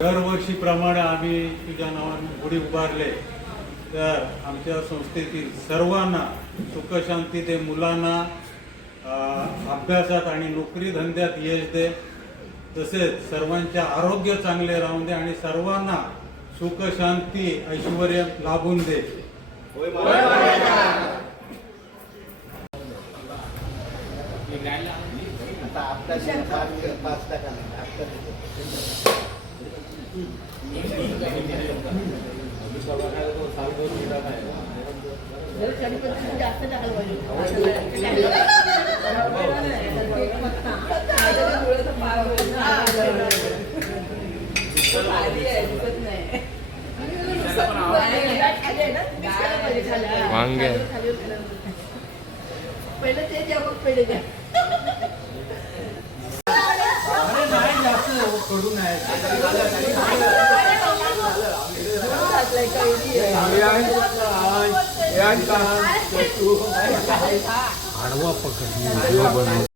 दरवर्षीप्रमाणे आम्ही तुझ्या नावाने गुढी उभारले तर आमच्या संस्थेतील सर्वांना सुखशांती दे, मुलांना अभ्यासात आणि नोकरी धंद्यात यश दे, तसेच सर्वांचे आरोग्य चांगले राहून दे आणि सर्वांना सुख शांती ऐश्वर्य लाभून दे. वांगे पहिले ते द्या मग पहिले द्या. आडवा पकड